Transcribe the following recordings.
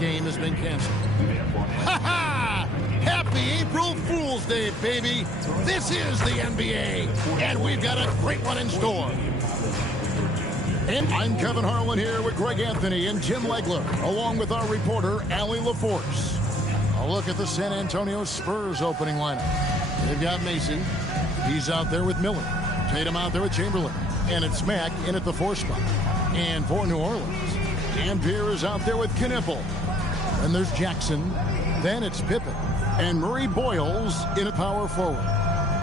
game has been canceled. Ha ha! Happy April Fool's Day, baby! This is the NBA, and we've got a great one in store. And I'm Kevin Harlan here with Greg Anthony and Jim Legler, along with our reporter, Allie LaForce. A look at the San Antonio Spurs opening lineup. They've got Macy. He's out there with Miller. Tatum out there with Chamberlain. And it's Mack in at the 4 spot. And for New Orleans, Dampier is out there with Knipple. Then there's Jackson. Then it's Pippen. And Murray Boyles in at power forward.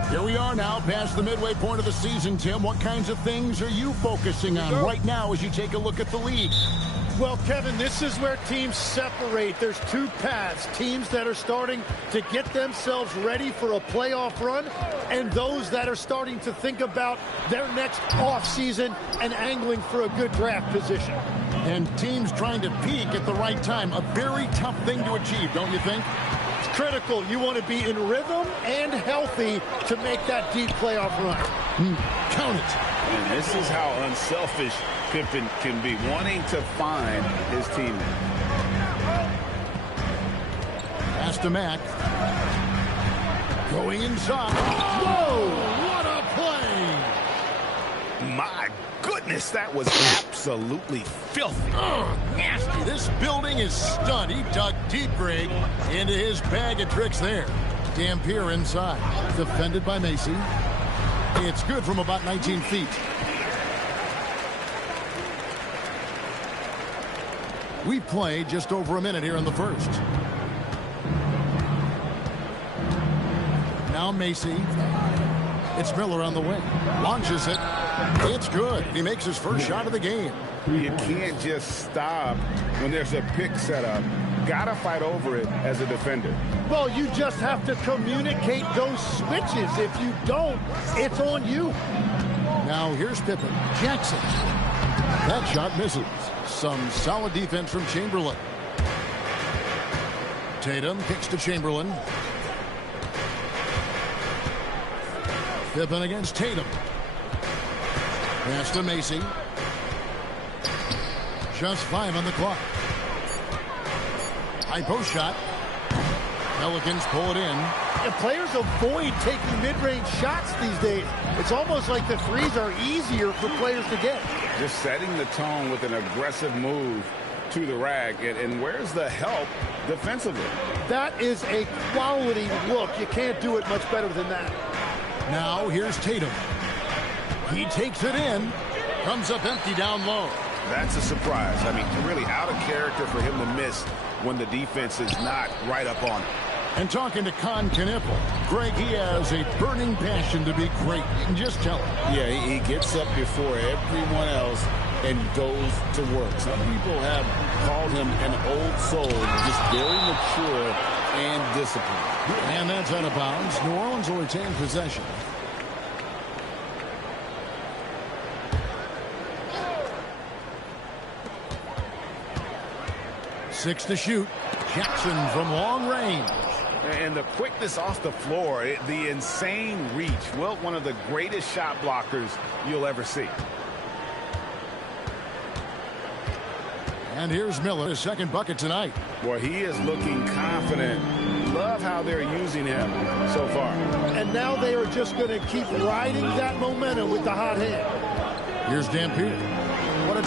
Here we are now past the midway point of the season, Tim. What kinds of things are you focusing on right now as you take a look at the league? Well, Kevin, this is where teams separate. There's 2 paths. Teams that are starting to get themselves ready for a playoff run, and those that are starting to think about their next offseason and angling for a good draft position. And teams trying to peak at the right time. A very tough thing to achieve, don't you think? It's critical. You want to be in rhythm and healthy to make that deep playoff run. Count it. And this is how unselfish Pippen can be, wanting to find his teammate. Pass to Mack. Going inside. Whoa! What a play! My goodness, that was absolutely filthy. Nasty. This building is stunned. He dug deep, Greg, into his bag of tricks there. Dampier inside. Defended by Macy. It's good from about 19 feet. We played just over a minute here in the first. Now Macy. It's Miller on the wing. Launches it. It's good. He makes his first shot of the game. You can't just stop when there's a pick set up. Gotta fight over it as a defender. Well, you just have to communicate those switches. If you don't, it's on you. Now here's Pippen. Jackson. That shot misses. Some solid defense from Chamberlain. Tatum kicks to Chamberlain. Pippen against Tatum. Pass to Macy. Just 5 on the clock. High post shot. Pelicans pull it in. And players avoid taking mid-range shots these days. It's almost like the threes are easier for players to get. Just setting the tone with an aggressive move to the rack. And where's the help defensively? That is a quality look. You can't do it much better than that. Now here's Tatum. He takes it in. Comes up empty down low. That's a surprise. I mean, really out of character for him to miss when the defense is not right up on him. And talking to Knipple, Greg, he has a burning passion to be great. You can just tell him. Yeah, he gets up before everyone else and goes to work. Some people have called him an old soul, just very mature and disciplined. And that's out of bounds. New Orleans will retain possession. Six to shoot. Jackson from long range. And the quickness off the floor, the insane reach. Well, one of the greatest shot blockers you'll ever see. And here's Miller, his second bucket tonight. Boy, he is looking confident. Love how they're using him so far. And now they are just going to keep riding that momentum with the hot hand. Here's Dampier. What a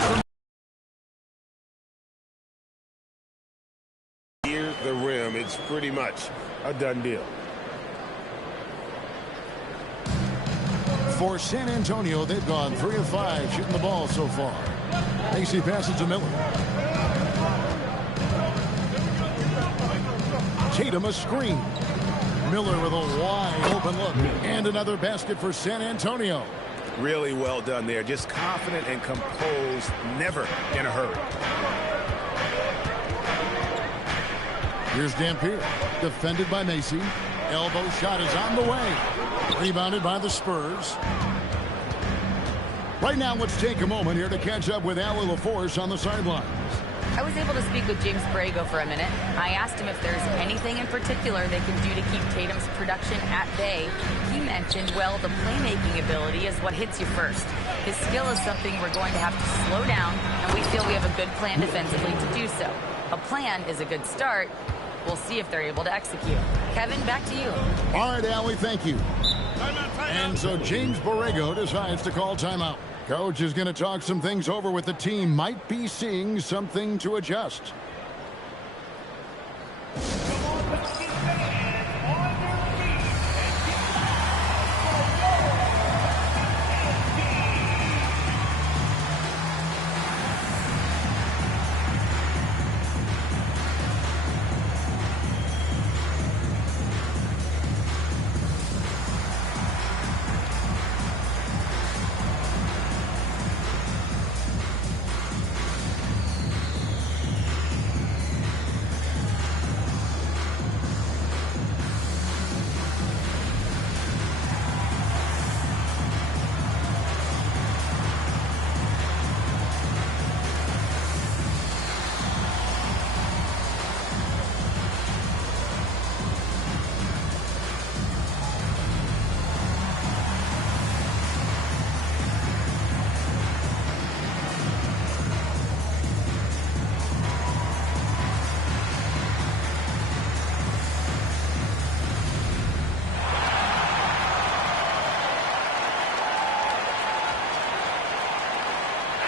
Near the rim, it's pretty much a done deal. For San Antonio, they've gone 3 of 5 shooting the ball so far. Macy passes to Miller. Tatum a screen. Miller with a wide open look. And another basket for San Antonio. Really well done there. Just confident and composed, never in a hurry. Here's Dampier. Defended by Macy. Elbow shot is on the way. Rebounded by the Spurs. Right now, let's take a moment here to catch up with Allie LaForce on the sidelines. I was able to speak with James Borrego for a minute. I asked him if there's anything in particular they can do to keep Tatum's production at bay. He mentioned, well, the playmaking ability is what hits you first. His skill is something we're going to have to slow down, and we feel we have a good plan defensively to do so. A plan is a good start. We'll see if they're able to execute. Kevin, back to you. All right, Allie, thank you. And so James Borrego decides to call timeout. Coach is going to talk some things over with the team. Might be seeing something to adjust.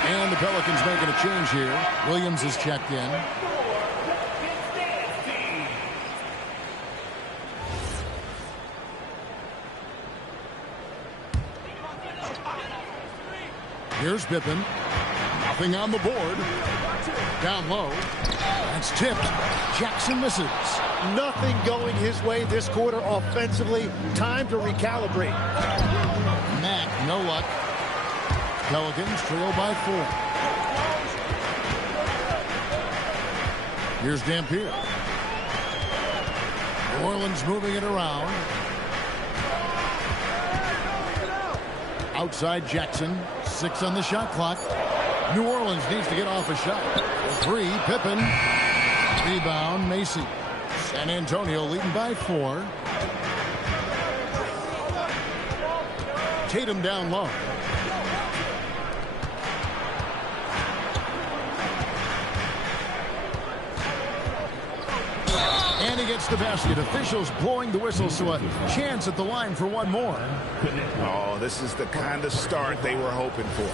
And the Pelicans making a change here. Williams is checked in. Here's Pippen. Nothing on the board. Down low. That's tipped. Jackson misses. Nothing going his way this quarter offensively. Time to recalibrate. Mack, no luck. Pelicans trail by 4. Here's Dampier. New Orleans moving it around. Outside Jackson. 6 on the shot clock. New Orleans needs to get off a shot. 3, Pippen. Rebound, Macy. San Antonio leading by 4. Tatum down low. And he gets the basket. Officials blowing the whistle, so a chance at the line for one more. Oh, this is the kind of start they were hoping for.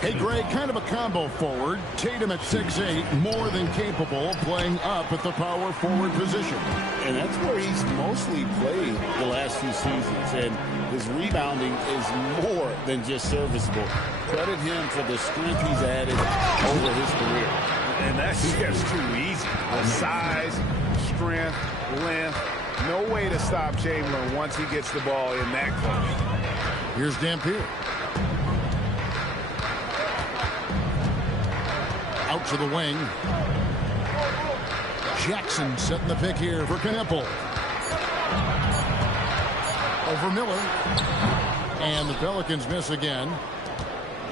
Hey, Greg, kind of a combo forward. Tatum at 6'8", more than capable of playing up at the power forward position. And that's where he's mostly played the last few seasons. And his rebounding is more than just serviceable. Credit him for the strength he's added over his career. And that's just too easy. The size, strength, length. No way to stop Chamberlain once he gets the ball in that close. Here's Dampier. Out to the wing. Jackson setting the pick here for Knipple. Over Miller. And the Pelicans miss again.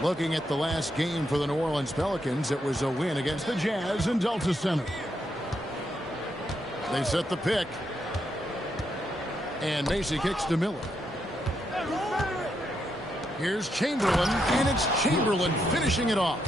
Looking at the last game for the New Orleans Pelicans, it was a win against the Jazz in Delta Center. They set the pick. And Macy kicks to Miller. Here's Chamberlain, and it's Chamberlain finishing it off.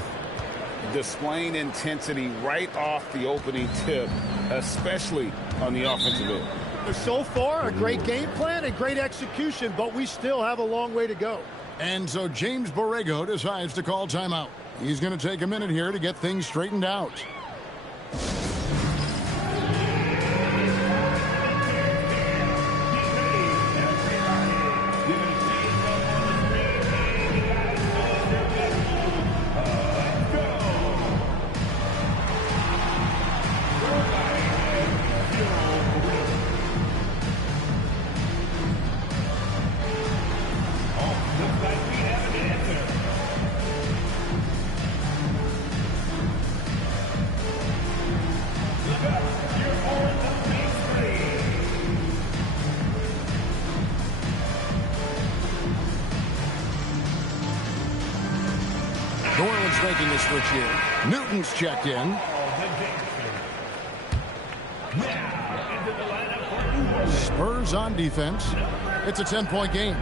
Displaying intensity right off the opening tip, especially on the offensive end. So far, a great game plan and great execution, but we still have a long way to go. And so James Borrego decides to call timeout. He's going to take a minute here to get things straightened out. New Orleans making the switch here. Newton's checked in. Spurs on defense. It's a 10-point game.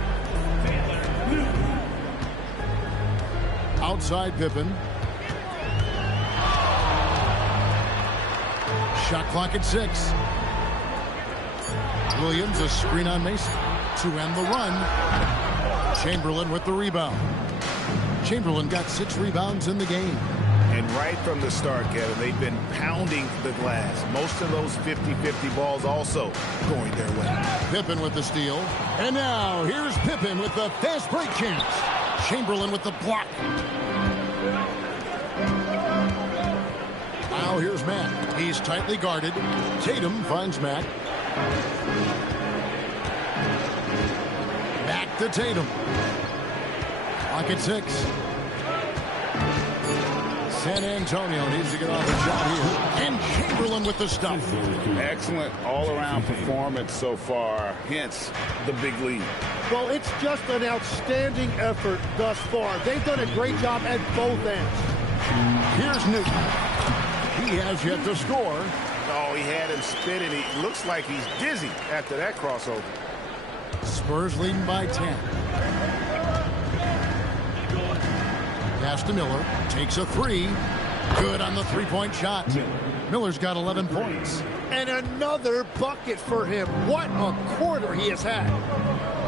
Outside Pippen. Shot clock at 6. Williams, a screen on Mason to end the run. Chamberlain with the rebound. Chamberlain got 6 rebounds in the game. And right from the start, Kevin, they've been pounding the glass. Most of those 50-50 balls also going their way. Pippen with the steal. And now here's Pippen with the fast break chance. Chamberlain with the block. Now here's Matt. He's tightly guarded. Tatum finds Matt. Back to Tatum. Clock at 6. San Antonio needs to get off a shot here. And Chamberlain with the stuff. Excellent all-around performance so far, hence the big lead. Well, it's just an outstanding effort thus far. They've done a great job at both ends. Here's Newton. He has yet to score. Oh, he had him spinning. He looks like he's dizzy after that crossover. Spurs leading by 10. Pass to Miller. Takes a 3. Good on the three-point shot. Miller's got 11 points. And another bucket for him. What a quarter he has had.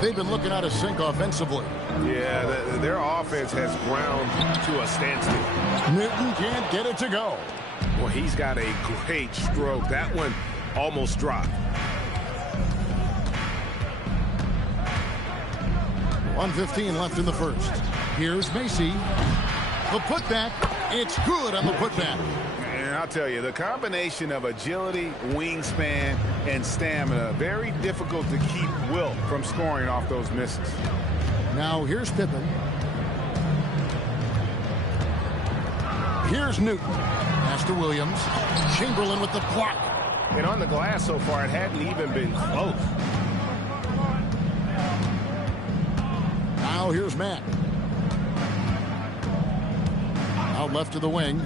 They've been looking out of sync offensively. Yeah, their offense has ground to a standstill. Newton can't get it to go. Well, he's got a great stroke. That one almost dropped. 1:15 left in the first. Here's Macy. The putback. It's good on the putback. And I'll tell you, the combination of agility, wingspan, and stamina, very difficult to keep Wilt from scoring off those misses. Now here's Pippen. Here's Newton. Pass to Williams. Chamberlain with the block. And on the glass so far, it hadn't even been close. Now here's Matt. Out left to the wing.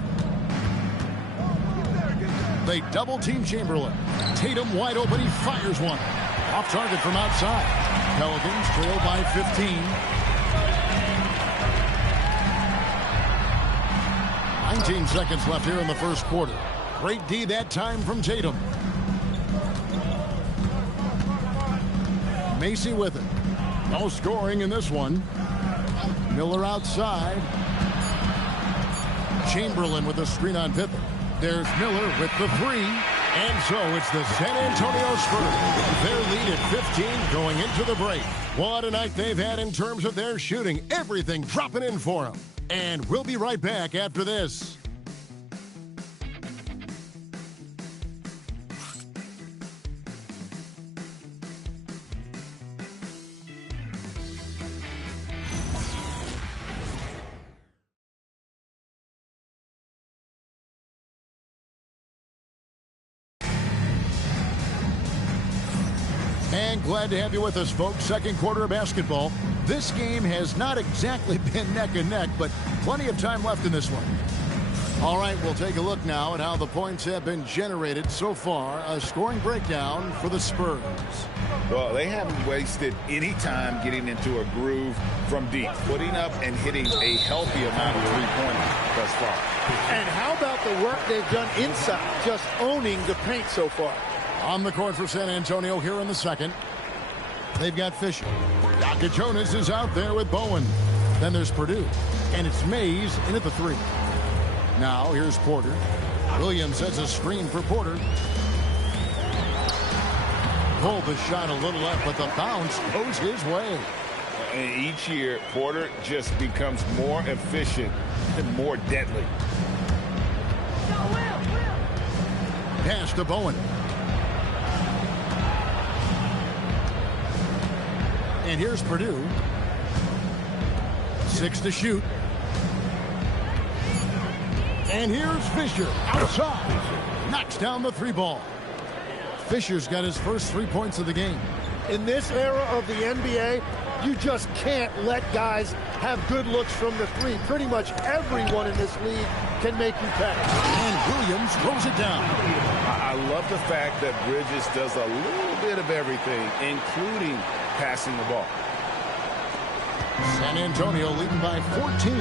They double-team Chamberlain. Tatum wide open. He fires one. Off target from outside. Pelicans trail by 15. 19 seconds left here in the first quarter. Great D that time from Tatum. Macy with it. No scoring in this one. Miller outside. Chamberlain with a screen on Pippen. There's Miller with the 3. And so it's the San Antonio Spurs. Their lead at 15 going into the break. What a night they've had in terms of their shooting. Everything dropping in for them. And we'll be right back after this. And glad to have you with us, folks. Second quarter of basketball. This game has not exactly been neck and neck, but plenty of time left in this one. All right, we'll take a look now at how the points have been generated so far. A scoring breakdown for the Spurs. Well, they haven't wasted any time getting into a groove from deep, putting up and hitting a healthy amount of three-pointers thus far. And how about the work they've done inside, just owning the paint so far? On the court for San Antonio here in the second. They've got Fisher. Dr. Jonas is out there with Bowen. Then there's Purdue. And it's Mays in at the 3. Now here's Porter. Williams has a screen for Porter. Pulled the shot a little up, but the bounce goes his way. And each year, Porter just becomes more efficient and more deadly. Pass to Bowen. And here's Purdue. 6 to shoot. And here's Fisher outside. Knocks down the 3-ball. Fisher's got his first 3 points of the game. In this era of the NBA, you just can't let guys have good looks from the 3. Pretty much everyone in this league can make you pay. And Williams throws it down. I love the fact that Bridges does a little bit of everything, including passing the ball. San Antonio leading by 14.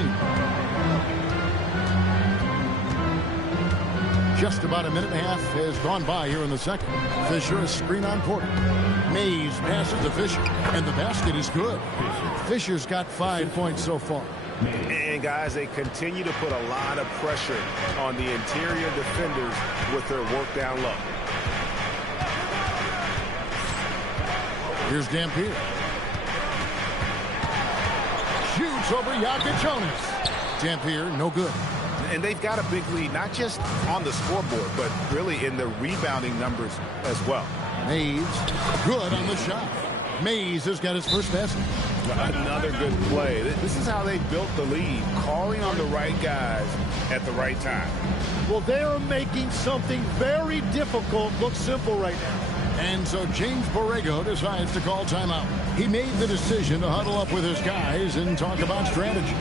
Just about a minute and a half has gone by here in the second. Fisher, a screen on Porter. Mays passes to Fisher, and the basket is good. Fisher's got 5 points so far. And guys, they continue to put a lot of pressure on the interior defenders with their work down low. Here's Dampier. Shoots over Jonas. Dampier, no good. And they've got a big lead, not just on the scoreboard, but really in the rebounding numbers as well. Mays, good on the shot. Mays has got his first basket. Another good play. This is how they built the lead, calling on the right guys at the right time. Well, they are making something very difficult look simple right now. And so James Borrego decides to call timeout. He made the decision to huddle up with his guys and talk about strategy.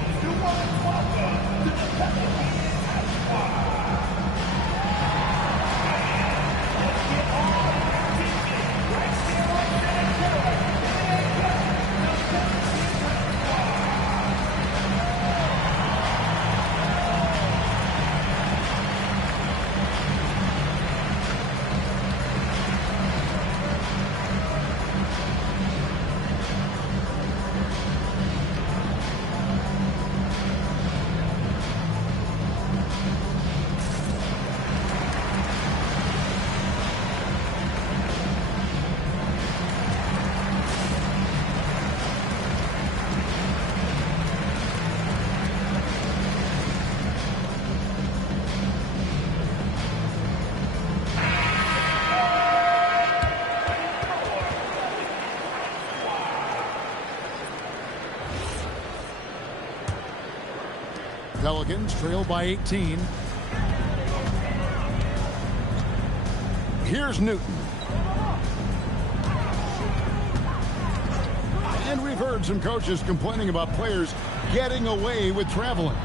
Pelicans trail by 18. Here's Newton. And we've heard some coaches complaining about players getting away with traveling.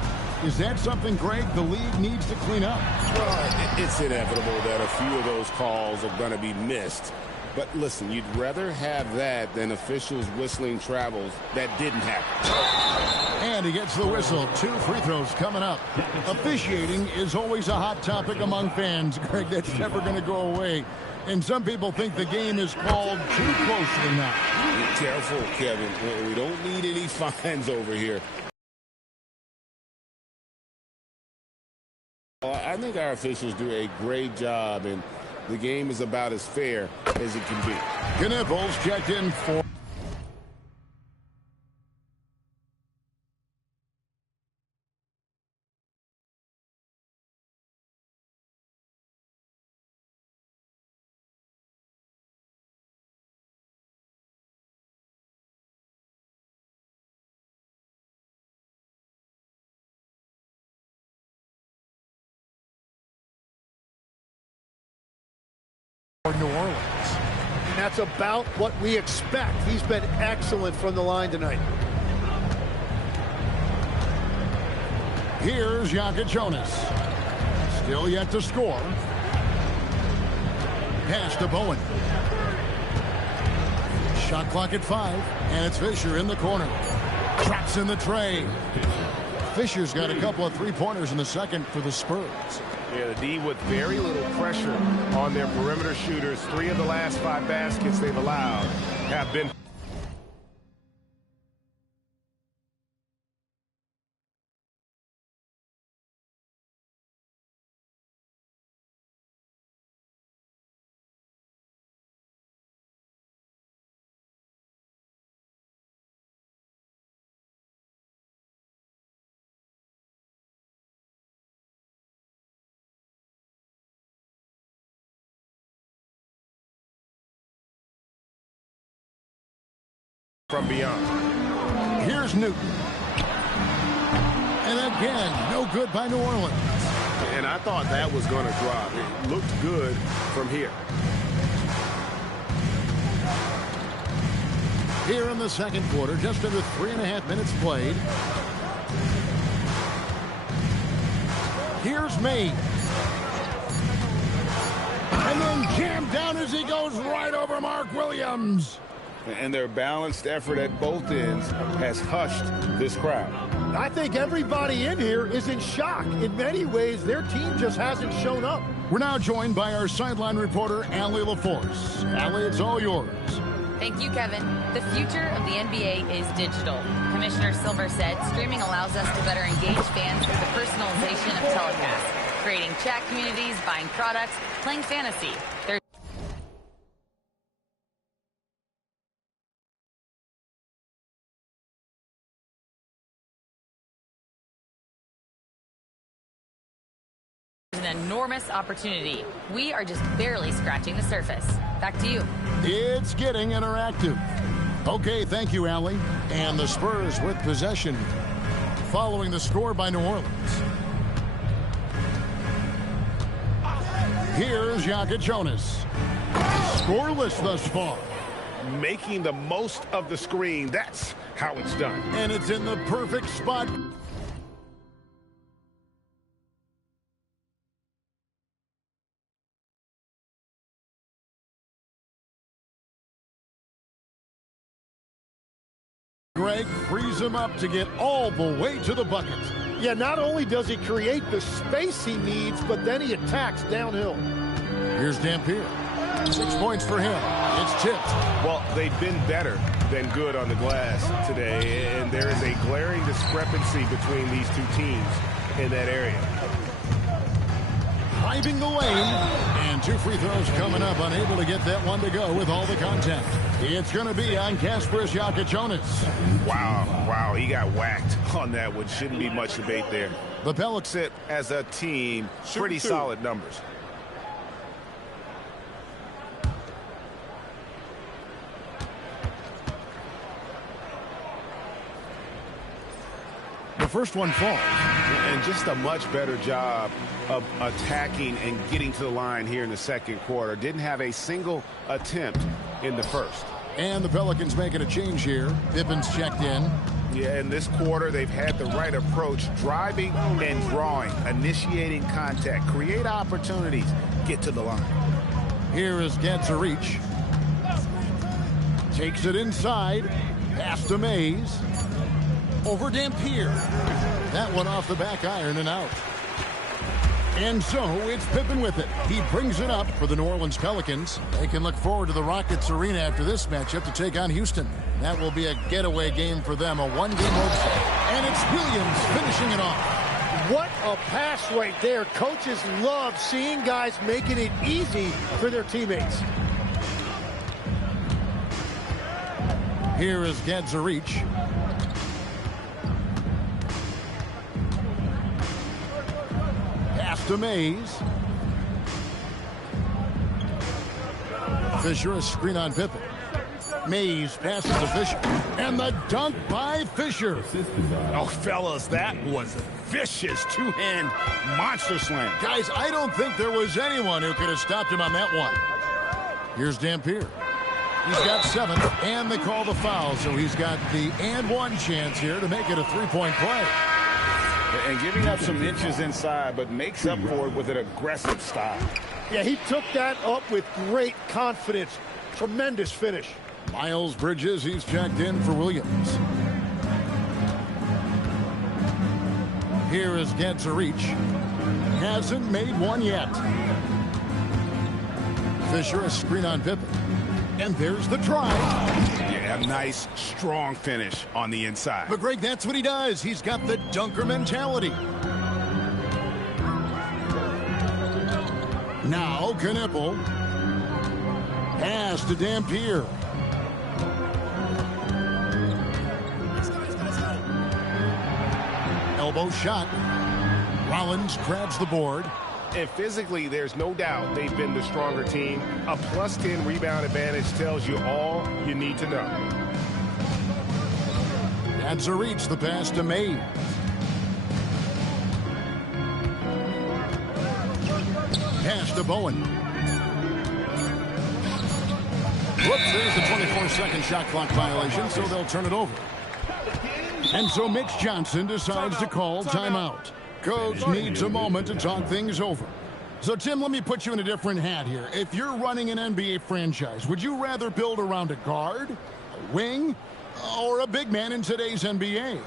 Is that something, Greg, the league needs to clean up? Well, it's inevitable that a few of those calls are going to be missed. But listen, you'd rather have that than officials whistling travels that didn't happen. And he gets the whistle. 2 free throws coming up. Officiating is always a hot topic among fans. Greg, that's never going to go away. And some people think the game is called too closely now. Be careful, Kevin. We don't need any fines over here. I think our officials do a great job, and the game is about as fair as it can be. Knipples checked in for... New Orleans. And that's about what we expect. He's been excellent from the line tonight. Here's Jonas. Still yet to score. Pass to Bowen. Shot clock at 5, and it's Fisher in the corner. Traps in the tray. Fisher's got a couple of three-pointers in the second for the Spurs. Yeah, the D with very little pressure on their perimeter shooters. 3 of the last 5 baskets they've allowed have been. From beyond. Here's Newton. And again, no good by New Orleans. And I thought that was going to drop. It looked good from here. Here in the second quarter, just under 3.5 minutes played. Here's Mays. And then jammed down as he goes right over Mark Williams. And their balanced effort at both ends has hushed this crowd. I think everybody in here is in shock. In many ways, their team just hasn't shown up. We're now joined by our sideline reporter, Allie LaForce. Allie, it's all yours. Thank you, Kevin. The future of the NBA is digital. Commissioner Silver said streaming allows us to better engage fans with the personalization of telecasts, creating chat communities, buying products, playing fantasy. There's an enormous opportunity. We are just barely scratching the surface. Back to you. It's getting interactive. Okay, thank you, Allie. And the Spurs with possession following the score by New Orleans. Here's Jonas. Scoreless thus far. Making the most of the screen. That's how it's done. And it's in the perfect spot. Greg frees him up to get all the way to the bucket. Yeah, not only does he create the space he needs, but then he attacks downhill. Here's Dampier. 6 points for him. It's tipped. Well, they've been better than good on the glass today, and there is a glaring discrepancy between these two teams in that area. Driving the lane, and 2 free throws coming up, unable to get that one to go with all the contact. It's going to be on Spurs Jonas. Wow, he got whacked on that one. Shouldn't be much debate there. The Pelicans Sit as a team, pretty solid numbers. The first one falls. And just a much better job of attacking and getting to the line here in the second quarter. Didn't have a single attempt in the first. And the Pelicans making a change here. Pippen's checked in. Yeah, in this quarter, they've had the right approach. Driving and drawing, initiating contact, create opportunities, get to the line. Here is Gadzarich. Takes it inside. Pass to Mays. Over Dampier. That one off the back iron and out. And so it's Pippen with it. He brings it up for the New Orleans Pelicans. They can look forward to the Rockets Arena after this matchup to take on Houston. That will be a getaway game for them, a one-game hope. And it's Williams finishing it off. What a pass right there. Coaches love seeing guys making it easy for their teammates. Here is Gadzarich. To Mays. Fisher, a screen on Pippen. Mays passes to Fisher. And the dunk by Fisher. Oh, fellas, that was vicious two-hand monster slam. Guys, I don't think there was anyone who could have stopped him on that one. Here's Dampier. He's got 7, and they call the foul, so he's got the and one chance here to make it a three-point play. And giving up some inches inside, but makes up for it with an aggressive style. Yeah, he took that up with great confidence. Tremendous finish. Miles Bridges, he's checked in for Williams. Here is Gadzarich. Hasn't made one yet. Fisher, a screen on Pippen. And there's the drive. Yeah, a nice, strong finish on the inside. But Greg, that's what he does. He's got the dunker mentality. Now, Knippel. Pass to Dampier. Elbow shot. Rollins grabs the board. And physically, there's no doubt they've been the stronger team. A +10 rebound advantage tells you all you need to know. Gadzarich, the pass to Mays. Pass to Bowen. Whoops, there's the 24-second shot clock violation, so they'll turn it over. And so Mitch Johnson decides to call timeout. Coach needs a moment to talk things over. So, Tim, let me put you in a different hat here. If you're running an NBA franchise, would you rather build around a guard, a wing, or a big man in today's NBA?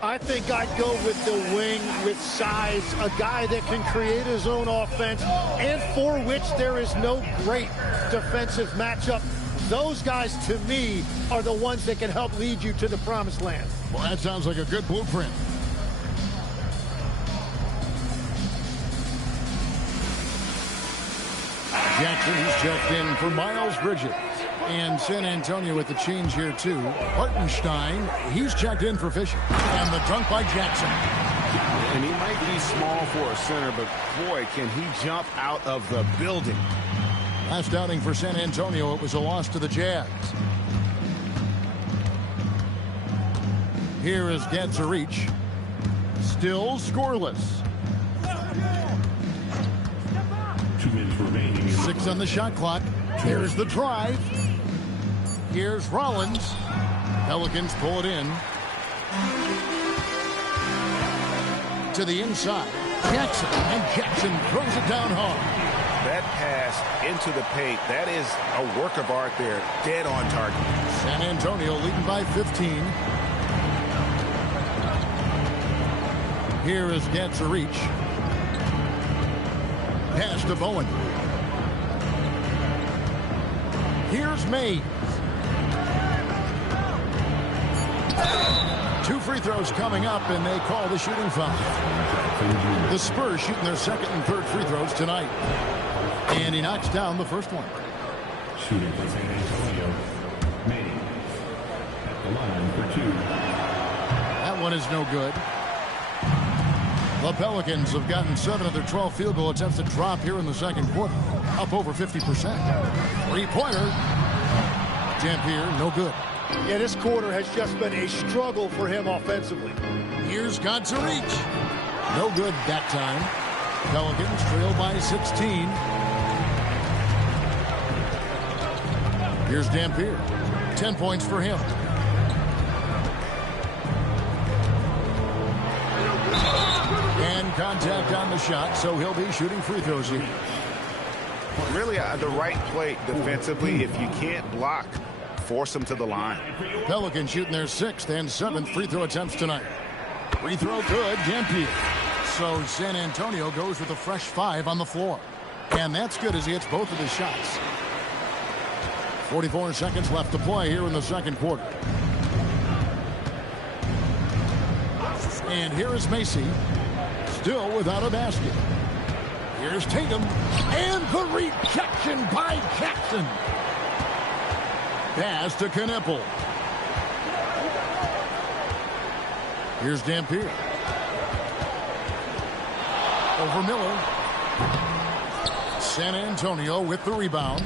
I think I'd go with the wing with size, a guy that can create his own offense and for which there is no great defensive matchup. Those guys, to me, are the ones that can help lead you to the promised land. Well, that sounds like a good blueprint. Jackson, he's checked in for Miles Bridges. And San Antonio with the change here, too. Hartenstein, he's checked in for Fisher. And the dunk by Jackson. And he might be small for a center, but boy, can he jump out of the building. Last outing for San Antonio, it was a loss to the Jazz. Here is Gadzarich. Still scoreless. 2 minutes remaining. 6 on the shot clock. Here's the drive. Here's Rollins. Pelicans pull it in. To the inside. Jackson. And Jackson throws it down hard. That pass into the paint, that is a work of art there. Dead on target. San Antonio leading by 15. Here is Gadzarich. Pass to Bowen. Here's Mays. 2 free throws coming up, and they call the shooting foul. The Spurs shooting their second and third free throws tonight. And he knocks down the first one. Shooting for San Antonio. Mays at the line for 2. That one is no good. The Pelicans have gotten 7 of their 12 field goal attempts to drop here in the second quarter. Up over 50%. Three-pointer. Dampier, no good. Yeah, this quarter has just been a struggle for him offensively. Here's Gadzarich. No good that time. Pelicans trail by 16. Here's Dampier. 10 points for him. And contact on the shot, so he'll be shooting free throws here. Really the right play defensively. If you can't block, force him to the line. Pelicans shooting their 6th and 7th free throw attempts tonight. Free throw good, Dampier. So San Antonio goes with a fresh 5 on the floor. And that's good as he hits both of his shots. 44 seconds left to play here in the second quarter. And here is Macy. Still without a basket. Here's Tatum. And the rejection by Jackson. Pass to Knipple. Here's Dampier. Over Miller. San Antonio with the rebound.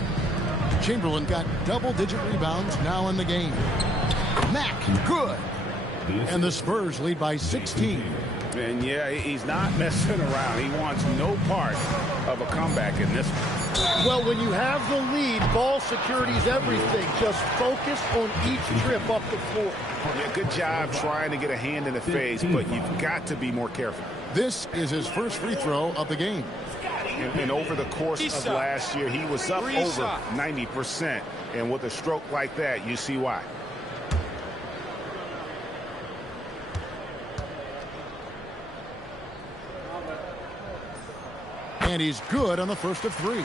Chamberlain got double-digit rebounds now in the game. Mack, good. And the Spurs lead by 16. And yeah, he's not messing around. He wants no part of a comeback in this one. Well, when you have the lead, ball security is everything. Just focus on each trip up the floor. Yeah, good job trying to get a hand in the face, but you've got to be more careful. This is his first free throw of the game. And over the course of last year, he was up over 90%. And with a stroke like that, you see why. And he's good on the first of 3.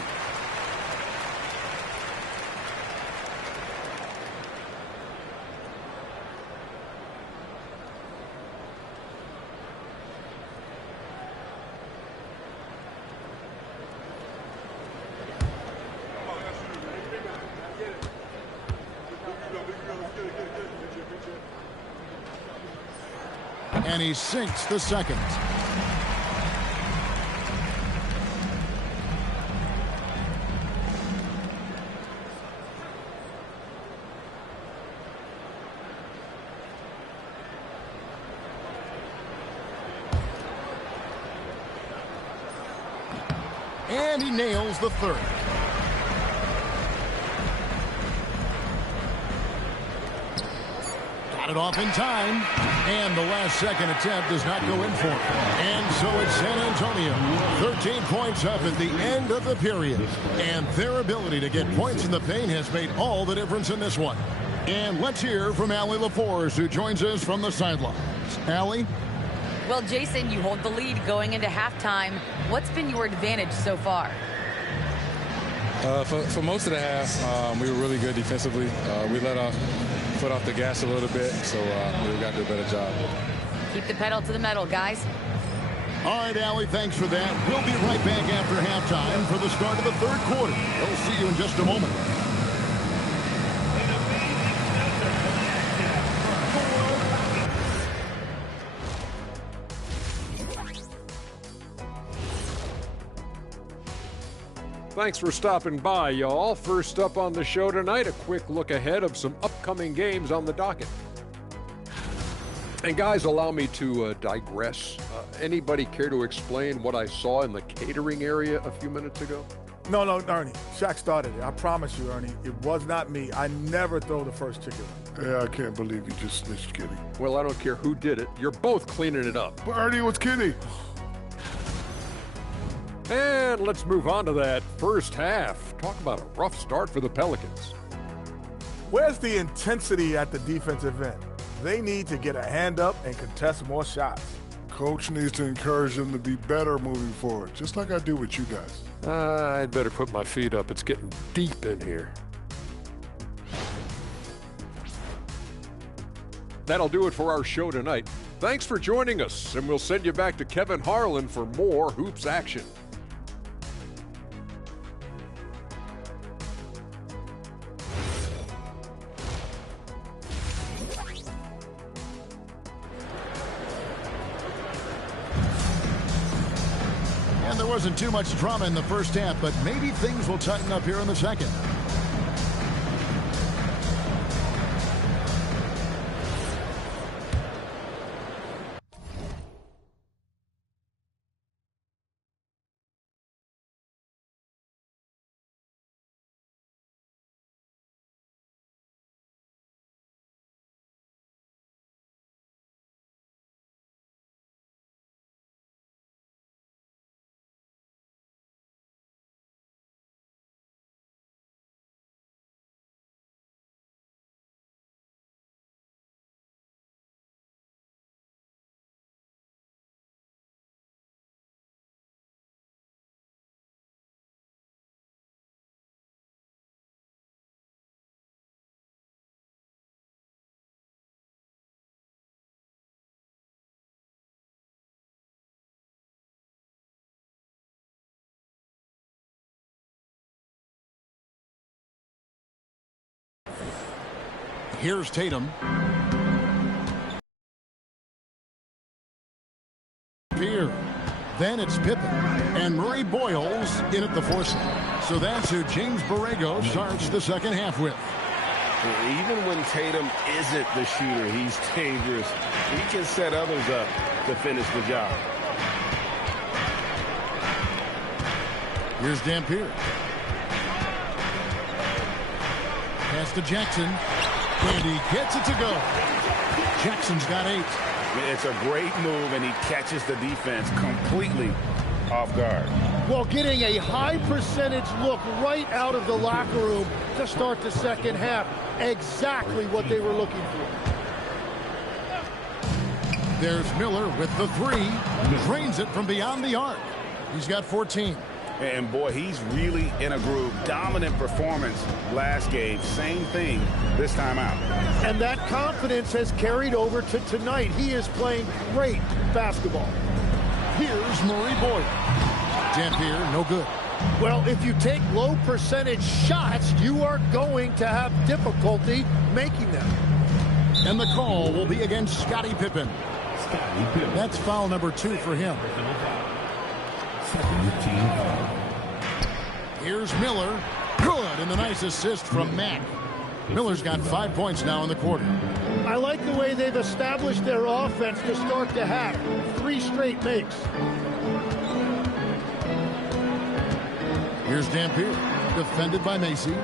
And he sinks the second. And he nails the third. Got it off in time. And the last second attempt does not go in for it. And so it's San Antonio. 13 points up at the end of the period. And their ability to get points in the paint has made all the difference in this one. And let's hear from Allie LaForce, who joins us from the sidelines. Allie? Well, Jason, you hold the lead going into halftime. What's been your advantage so far? For most of the half, we were really good defensively. We let our foot off the gas a little bit, so we got to do a better job. Keep the pedal to the metal, guys. All right, Allie, thanks for that. We'll be right back after halftime for the start of the third quarter. We'll see you in just a moment. Thanks for stopping by, y'all. First up on the show tonight, a quick look ahead of some upcoming games on the docket. And guys, allow me to digress. Anybody care to explain what I saw in the catering area a few minutes ago? No, Ernie. Shaq started it. I promise you, Ernie. It was not me. I never throw the first chicken. Yeah, I can't believe you just snitched Kitty. Well, I don't care who did it. You're both cleaning it up. But Ernie, it was Kitty. And let's move on to that first half. Talk about a rough start for the Pelicans. Where's the intensity at the defensive end? They need to get a hand up and contest more shots. Coach needs to encourage them to be better moving forward, just like I do with you guys. I'd better put my feet up. It's getting deep in here. That'll do it for our show tonight. Thanks for joining us, and we'll send you back to Kevin Harlan for more hoops action. There wasn't too much drama in the first half, but maybe things will tighten up here in the second. Here's Tatum. Here. Then it's Pippen. And Murray Boyles in at the force. So that's who James Borrego starts the second half with. Even when Tatum isn't the shooter, he's dangerous. He can set others up to finish the job. Here's Dampier. Pass to Jackson. And he gets it to go. Jackson's got 8. It's a great move, and he catches the defense completely off guard. Well, getting a high percentage look right out of the locker room to start the second half. Exactly what they were looking for. There's Miller with the 3. Drains it from beyond the arc. He's got 14. And boy, he's really in a groove. Dominant performance last game. Same thing this time out. And that confidence has carried over to tonight. He is playing great basketball. Here's Murray Boyle. Dampier, no good. Well, if you take low percentage shots, you are going to have difficulty making them. And the call will be against Scottie Pippen. That's foul number 2 for him. Here's Miller. Good, and a nice assist from Mack. Miller's got 5 points now in the quarter. I like the way they've established their offense to start the half. 3 straight makes. Here's Dampier, defended by Macy.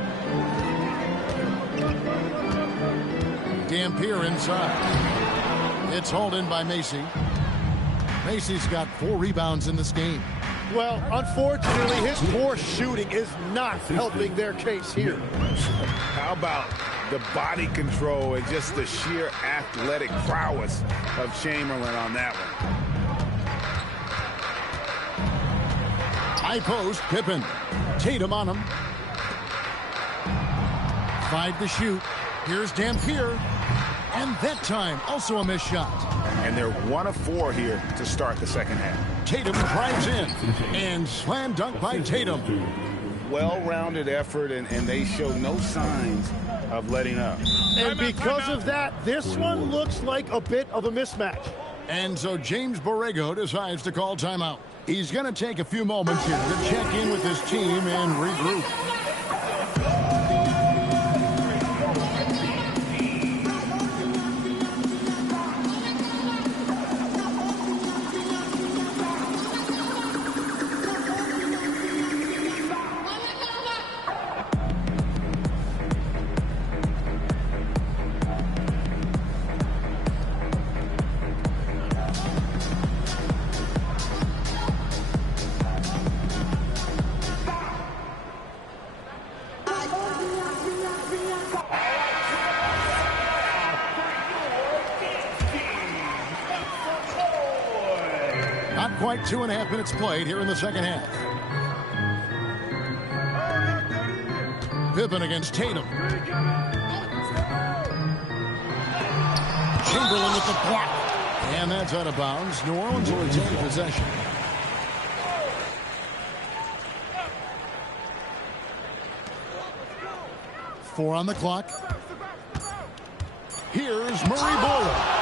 Dampier inside. It's hauled in by Macy. Macy's got 4 rebounds in this game. Well, unfortunately, his poor shooting is not helping their case here. How about the body control and just the sheer athletic prowess of Chamberlain on that one? High post, Pippen. Tatum on him. 5 to shoot. Here's Dampier. And that time, also a missed shot. And they're 1 of 4 here to start the second half. Tatum drives in. And slam dunk by Tatum. Well-rounded effort, and they show no signs of letting up. And because of that, this one looks like a bit of a mismatch. And so James Borrego decides to call timeout. He's going to take a few moments here to check in with his team and regroup. Not quite 2.5 minutes played here in the second half. Pippen against Tatum. Chamberlain with the block. And that's out of bounds. New Orleans will retain possession. Four on the clock. Here's Murray Bowler.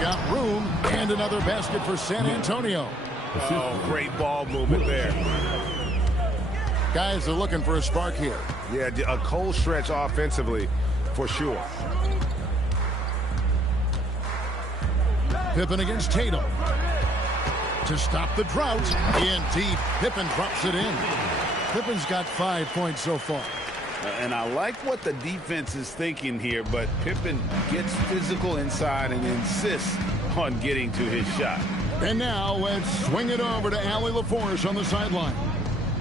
Got room, and another basket for San Antonio. Oh, great ball movement there. Guys are looking for a spark here. Yeah, a cold stretch offensively for sure. Pippen against Tatum. To stop the drought, in deep. Pippen drops it in. Pippen's got 5 points so far. And I like what the defense is thinking here, but Pippen gets physical inside and insists on getting to his shot. And now let's swing it over to Allie LaForce on the sideline.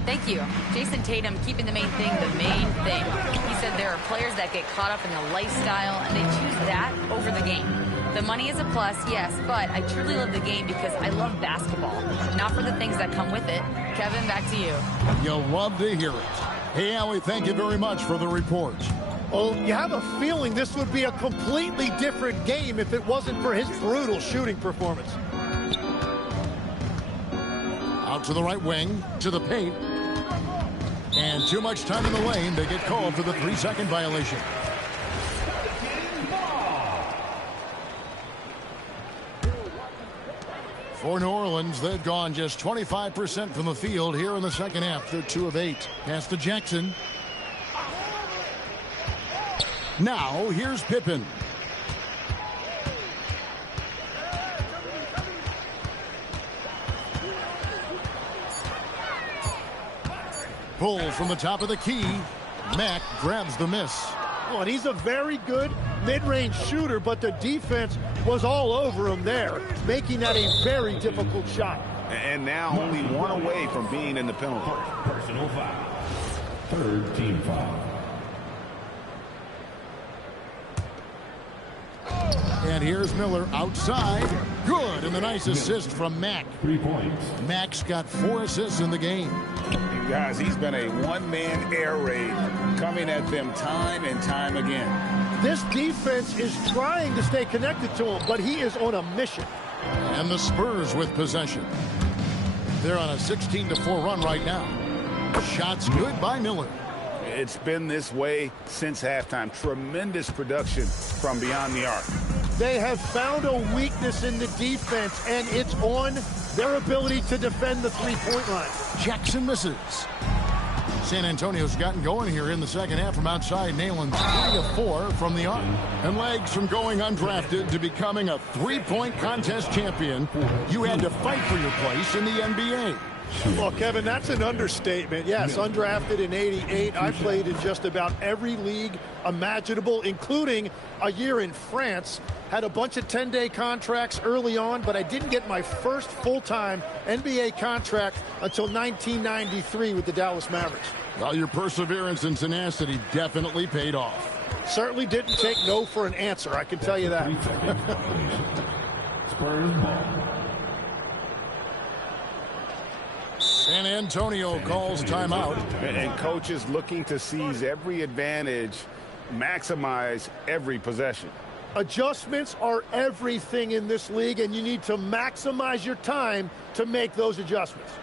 Thank you. Jason Tatum keeping the main thing the main thing. He said there are players that get caught up in the lifestyle and they choose that over the game. The money is a plus, yes, but I truly love the game because I love basketball, not for the things that come with it. Kevin, back to you. You'll love to hear it. Hey, Allie, thank you very much for the report. Oh, you have a feeling this would be a completely different game if it wasn't for his brutal shooting performance. Out to the right wing, to the paint. And too much time in the lane. They get called for the 3-second violation. For New Orleans, they've gone just 25% from the field here in the second half. They're 2 of 8. Pass to Jackson. Now, here's Pippen. Pull from the top of the key. Mack grabs the miss. Oh, and he's a very good mid-range shooter, but the defense was all over him there, making that a very difficult shot. And now only 1 away from being in the penalty. Personal foul. Third team foul. And here's Miller outside. Good, and the nice assist from Mack. 3 points. Mack's got 4 assists in the game. Guys, he's been a one-man air raid coming at them time and time again. This defense is trying to stay connected to him, but he is on a mission. And the Spurs with possession. They're on a 16-4 run right now. Shots good by Miller. It's been this way since halftime. Tremendous production from beyond the arc. They have found a weakness in the defense, and it's on their ability to defend the three-point line. Jackson misses. San Antonio's gotten going here in the second half from outside, nailing 3 of 4 from the arc. And legs from going undrafted to becoming a three-point contest champion. You had to fight for your place in the NBA. Well, Kevin, that's an understatement. Yes, undrafted in '88. I played in just about every league imaginable, including a year in France. Had a bunch of 10-day contracts early on, but I didn't get my first full-time NBA contract until 1993 with the Dallas Mavericks. Well, your perseverance and tenacity definitely paid off. Certainly didn't take no for an answer, I can tell you that. Spurs ball. San Antonio calls timeout. And coaches looking to seize every advantage, maximize every possession. Adjustments are everything in this league, and you need to maximize your time to make those adjustments.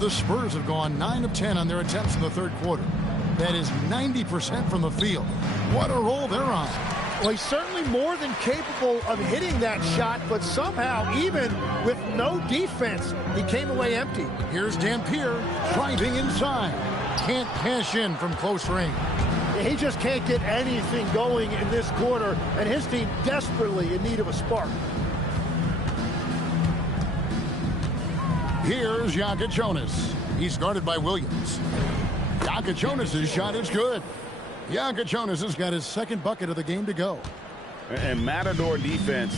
The Spurs have gone 9 of 10 on their attempts in the third quarter. That is 90% from the field. What a roll they're on. Well, he's certainly more than capable of hitting that shot, but somehow, even with no defense, he came away empty. Here's Dampier driving inside. Can't cash in from close range. He just can't get anything going in this quarter, and his team desperately in need of a spark. Here's Jonas. He's guarded by Williams. Jonas' shot is good. Jonas has got his second bucket of the game to go. And Matador defense,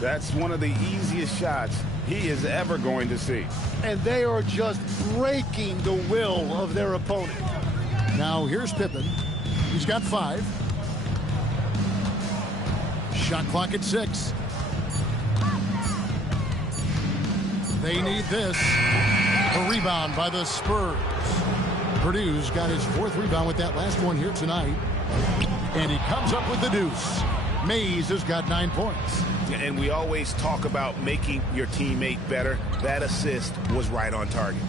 that's one of the easiest shots he is ever going to see. And they are just breaking the will of their opponent. Now here's Pippen. He's got 5. Shot clock at 6. They need this. A rebound by the Spurs. Purdue's got his 4th rebound with that last one here tonight. And he comes up with the deuce. Mays has got 9 points. And we always talk about making your teammate better. That assist was right on target.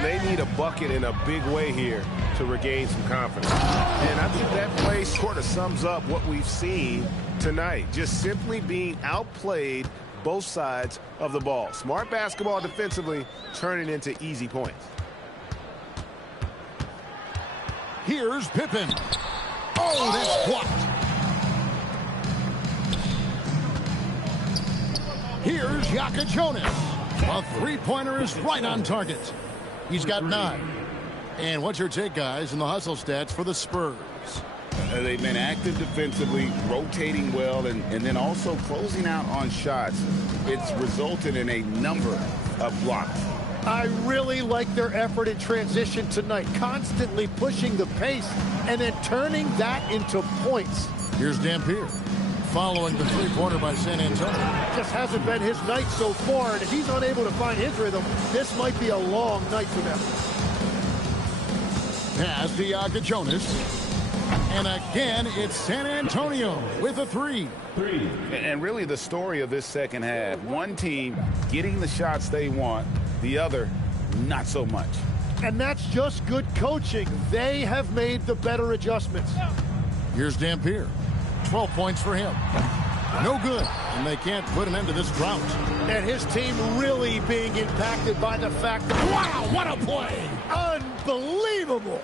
They need a bucket in a big way here to regain some confidence. And I think that play sort of sums up what we've seen tonight. Just simply being outplayed both sides of the ball. Smart basketball defensively, turning into easy points. Here's Pippen. Oh, that's blocked. Here's Jonas. A three-pointer is right on target. He's got 9. And what's your take, guys, in the hustle stats for the Spurs? They've been active defensively, rotating well, and then also closing out on shots. It's resulted in a number of blocks. I really like their effort in transition tonight, constantly pushing the pace and then turning that into points. Here's Dampier following the three-pointer by San Antonio. Just hasn't been his night so far, and if he's unable to find his rhythm, this might be a long night for them. Pass to Jonas. And again, it's San Antonio with a 3. And really the story of this second half, one team getting the shots they want, the other not so much. And that's just good coaching. They have made the better adjustments. Here's Dampier. 12 points for him. No good, and they can't put an end to this drought. And his team really being impacted by the fact that, wow, what a play! Unbelievable!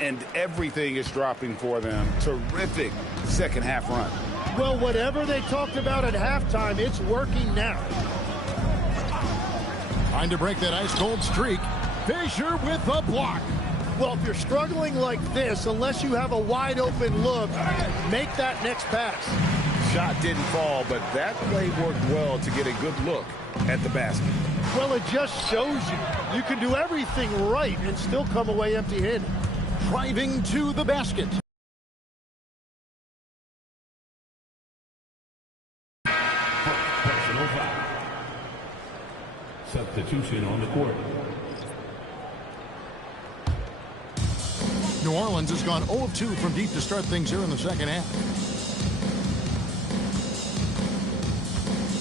And everything is dropping for them. Terrific second half run. Well, whatever they talked about at halftime, it's working now. Trying to break that ice-cold streak. Fisher with a block. Well, if you're struggling like this, unless you have a wide-open look, make that next pass. Shot didn't fall, but that play worked well to get a good look at the basket. Well, it just shows you can do everything right and still come away empty-handed. Driving to the basket. Personal foul. Substitution on the court. New Orleans has gone 0 of 2 from deep to start things here in the second half.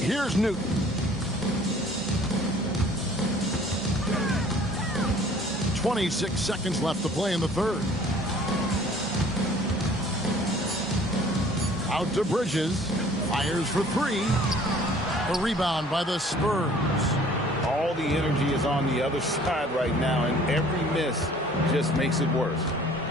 Here's Newton. 26 seconds left to play in the third. Out to Bridges. Fires for three. The rebound by the Spurs. All the energy is on the other side right now, and every miss just makes it worse.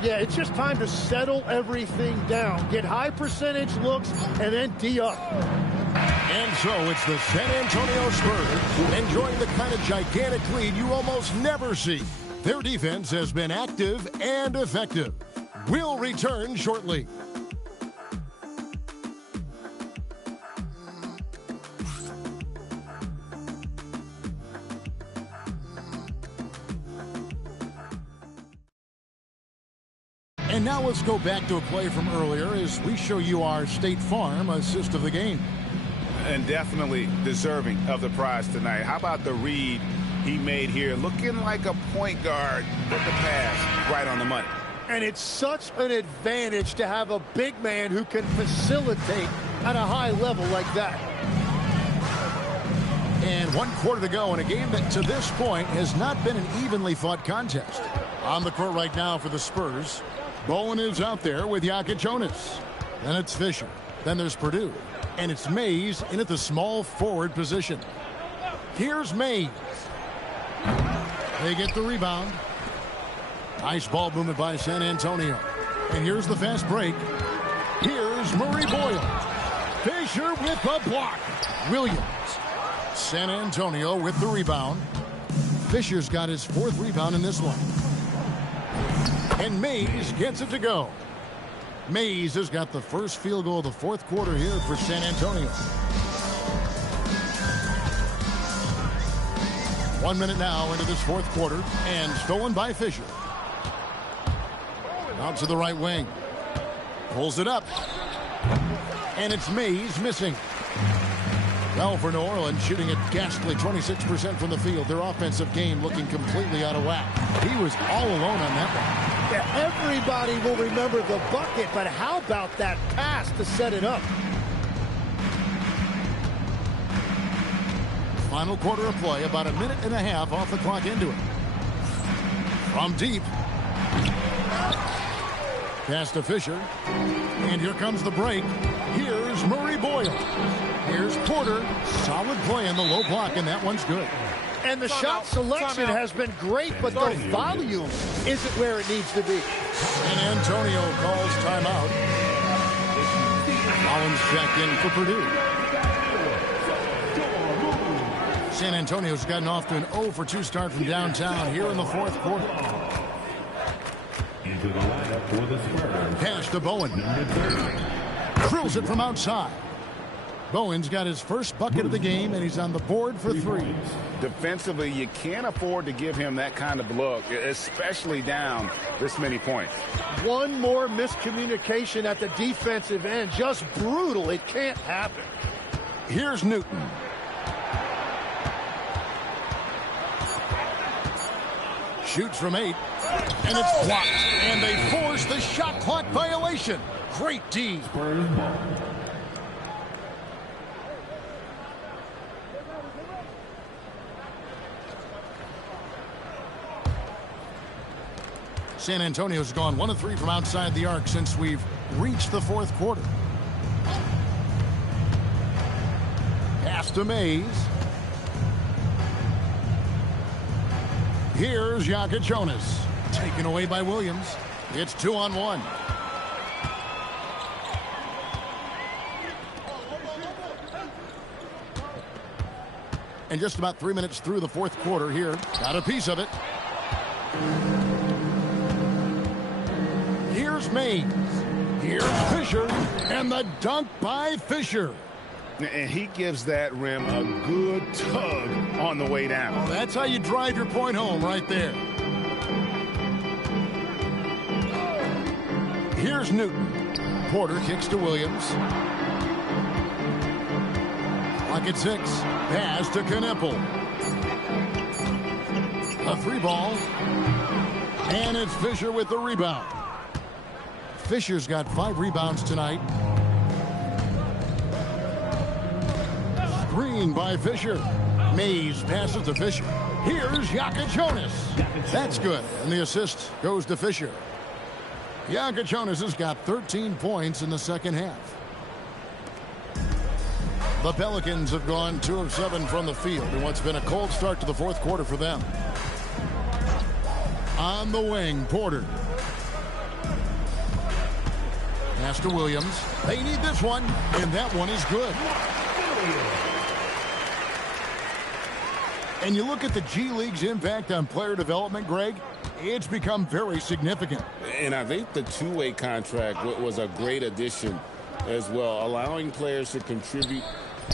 Yeah, it's just time to settle everything down. Get high percentage looks and then D up. And so it's the San Antonio Spurs enjoying the kind of gigantic lead you almost never see. Their defense has been active and effective. We'll return shortly. And now let's go back to a play from earlier as we show you our State Farm assist of the game. And definitely deserving of the prize tonight. How about the read he made here? Looking like a point guard, but the pass right on the money. And it's such an advantage to have a big man who can facilitate at a high level like that. And 1 quarter to go in a game that to this point has not been an evenly fought contest. On the court right now for the Spurs, Bowen is out there with Jonas. Then it's Fisher. Then there's Purdue. And it's Mays in at the small forward position. Here's Mays. They get the rebound. Nice ball movement by San Antonio. And here's the fast break. Here's Murray Boyle. Fisher with the block. Williams. San Antonio with the rebound. Fisher's got his 4th rebound in this one. And Mays gets it to go. Mays has got the first field goal of the 4th quarter here for San Antonio. 1 minute now into this 4th quarter, and stolen by Fisher. Out to the right wing. Pulls it up. And it's Mays missing. Well, for New Orleans, shooting a ghastly 26% from the field. Their offensive game looking completely out of whack. He was all alone on that one. Yeah, everybody will remember the bucket, but how about that pass to set it up? Final quarter of play, about a minute and a half off the clock into it. From deep. Pass to Fisher. And here comes the break. Here's Murray Boyle. Here's Porter. Solid play in the low block, and that one's good. And the shot selection has been great, but the volume isn't where it needs to be. San Antonio calls timeout. Collins checked in for Purdue. San Antonio's gotten off to an 0 for 2 start from downtown here in the 4th quarter. Into the lineup for the Spurs. Pass to Bowen. Drills it from outside. Bowen's got his first bucket of the game, and he's on the board for 3. Defensively, you can't afford to give him that kind of look, especially down this many points. One more miscommunication at the defensive end. Just brutal. It can't happen. Here's Newton. Shoots from 8, and it's blocked. And they force the shot clock violation. Great D. Spurs ball. San Antonio's gone 1 of 3 from outside the arc since we've reached the 4th quarter. Pass to Mays. Here's Jonas. Taken away by Williams. It's 2-on-1. And just about 3 minutes through the 4th quarter here. Got a piece of it. Here's Mays. Here's Fisher. And the dunk by Fisher. And he gives that rim a good tug on the way down. Well, that's how you drive your point home right there. Here's Newton. Porter kicks to Williams. Clock at 6. Pass to Kneppel. A 3-ball. And it's Fisher with the rebound. Fisher's got 5 rebounds tonight. Screen by Fisher. Mays passes to Fisher. Here's Jonas. That's good. And the assist goes to Fisher. Jonas has got 13 points in the second half. The Pelicans have gone 2 of 7 from the field in what's been a cold start to the fourth quarter for them. On the wing, Porter. Pass to Williams. They need this one, and that one is good. And you look at the G League's impact on player development, Greg, it's become very significant. And I think the two-way contract was a great addition as well, allowing players to contribute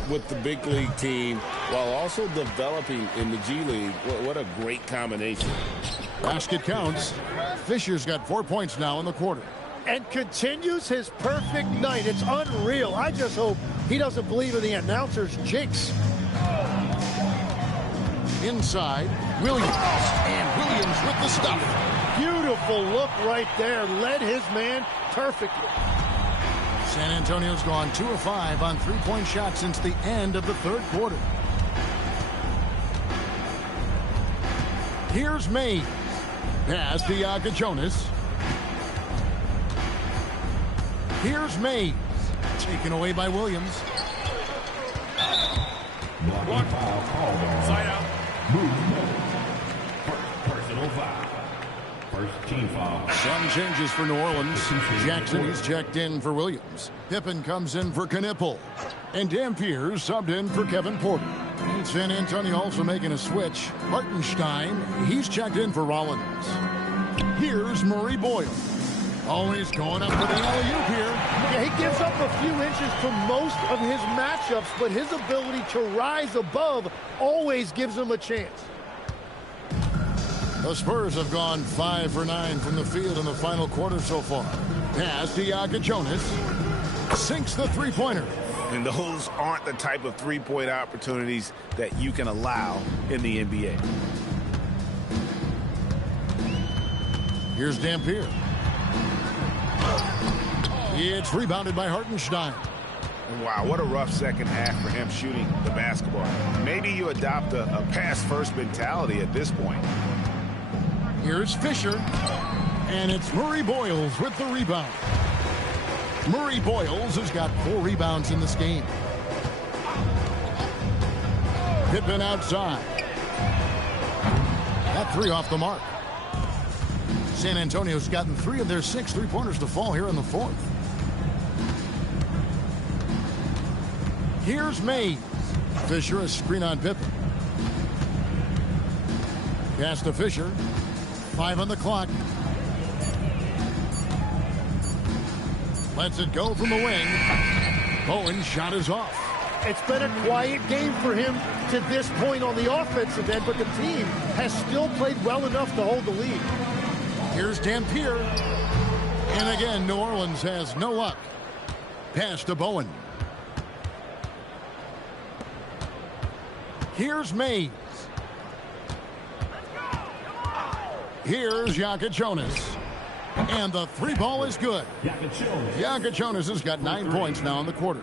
with the big league team while also developing in the G League. What a great combination. Basket counts. Fisher's got 4 points now in the quarter. And continues his perfect night. It's unreal. I just hope he doesn't believe in the announcer's jinx. Inside, Williams. And Williams with the stuff. Beautiful look right there. Led his man perfectly. San Antonio's gone 2 of 5 on three-point shots since the end of the third quarter. Here's Mays. Pass to Jonas. Here's Mays. Taken away by Williams. Blocking foul called on. Side out. Personal foul. First team foul. Some changes for New Orleans. Jackson is checked in for Williams. Pippen comes in for Knipple. And Dampier subbed in for Kevin Porter. And San Antonio also making a switch. Hartenstein, he's checked in for Rollins. Here's Murray Boyle. Always going up for the alley-oop here. Yeah, he gives up a few inches to most of his matchups, but his ability to rise above always gives him a chance. The Spurs have gone 5 for 9 from the field in the final quarter so far. Pass to Jonas. Sinks the three-pointer. And those aren't the type of three-point opportunities that you can allow in the NBA. Here's Dampier. It's rebounded by Hartenstein. Wow, what a rough second half for him shooting the basketball. Maybe you adopt a pass-first mentality at this point. Here's Fisher. And it's Murray Boyles with the rebound. Murray Boyles has got 4 rebounds in this game. Pippen outside. That 3 off the mark. San Antonio's gotten 3 of their 6 three-pointers to fall here in the fourth. Here's Mays. Fisher, a screen on Pippen. Pass to Fisher. 5 on the clock. Lets it go from the wing. Bowen's shot is off. It's been a quiet game for him to this point on the offensive end, but the team has still played well enough to hold the lead. Here's Dampier. And again, New Orleans has no luck. Pass to Bowen. Here's Mays. Here's Jonas. And the 3-ball is good. Jonas has got 9 points now in the quarter.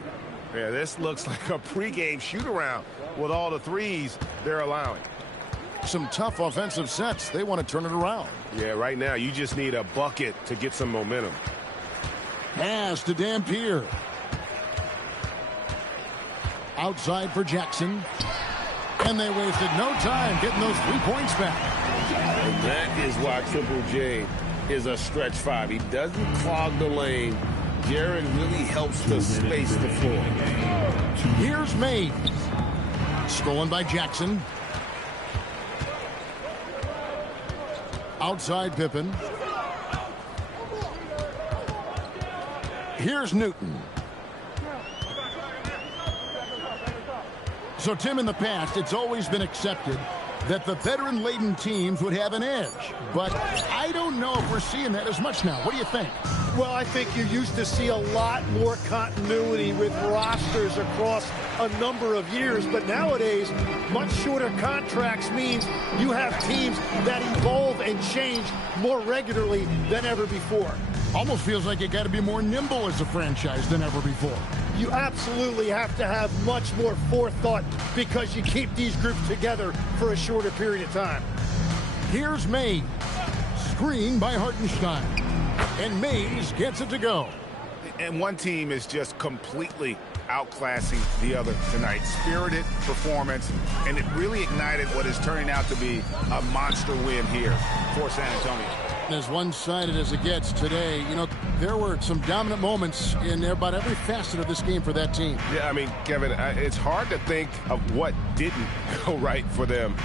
Yeah, this looks like a pregame shoot-around with all the threes they're allowing. Some tough offensive sets. They want to turn it around. Yeah, right now you just need a bucket to get some momentum. Pass to Dampier. Outside for Jackson. And they wasted no time getting those 3 points back. And that is why Triple J is a stretch 5. He doesn't clog the lane. Jared really helps to space the floor. Here's Mays. Stolen by Jackson. Outside Pippen. Here's Newton. So, Tim, in the past, it's always been accepted that the veteran-laden teams would have an edge. But I don't know if we're seeing that as much now. What do you think? Well, I think you used to see a lot more continuity with rosters across a number of years. But nowadays, much shorter contracts means you have teams that evolve and change more regularly than ever before. Almost feels like you got to be more nimble as a franchise than ever before. you absolutely have to have much more forethought because you keep these groups together for a shorter period of time. Here's Mays. Screen by Hartenstein. And Mays gets it to go. And one team is just completely outclassing the other tonight. Spirited performance, and it really ignited what is turning out to be a monster win here for San Antonio. As one-sided as it gets today, you know, there were some dominant moments in about every facet of this game for that team. Yeah, I mean, Kevin, it's hard to think of what didn't go right for them.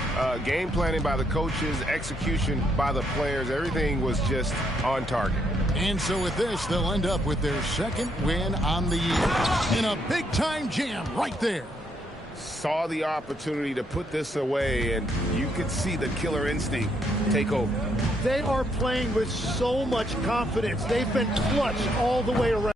Game planning by the coaches, execution by the players, everything was just on target. And so with this, they'll end up with their second win on the year. In a big-time jam right there. Saw the opportunity to put this away, and you could see the killer instinct take over. They are playing with so much confidence. They've been clutch all the way around.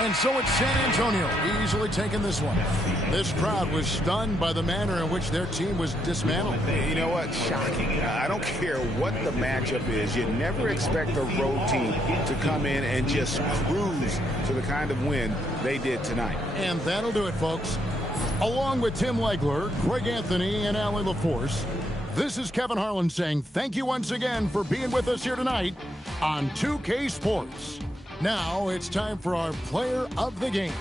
And so it's San Antonio easily taking this one. This crowd was stunned by the manner in which their team was dismantled. You know what? Shocking. I don't care what the matchup is. You never expect a road team to come in and just cruise to the kind of win they did tonight. And that'll do it, folks. Along with Tim Legler, Craig Anthony, and Allie LaForce, this is Kevin Harlan saying thank you once again for being with us here tonight on 2K Sports. Now it's time for our player of the game.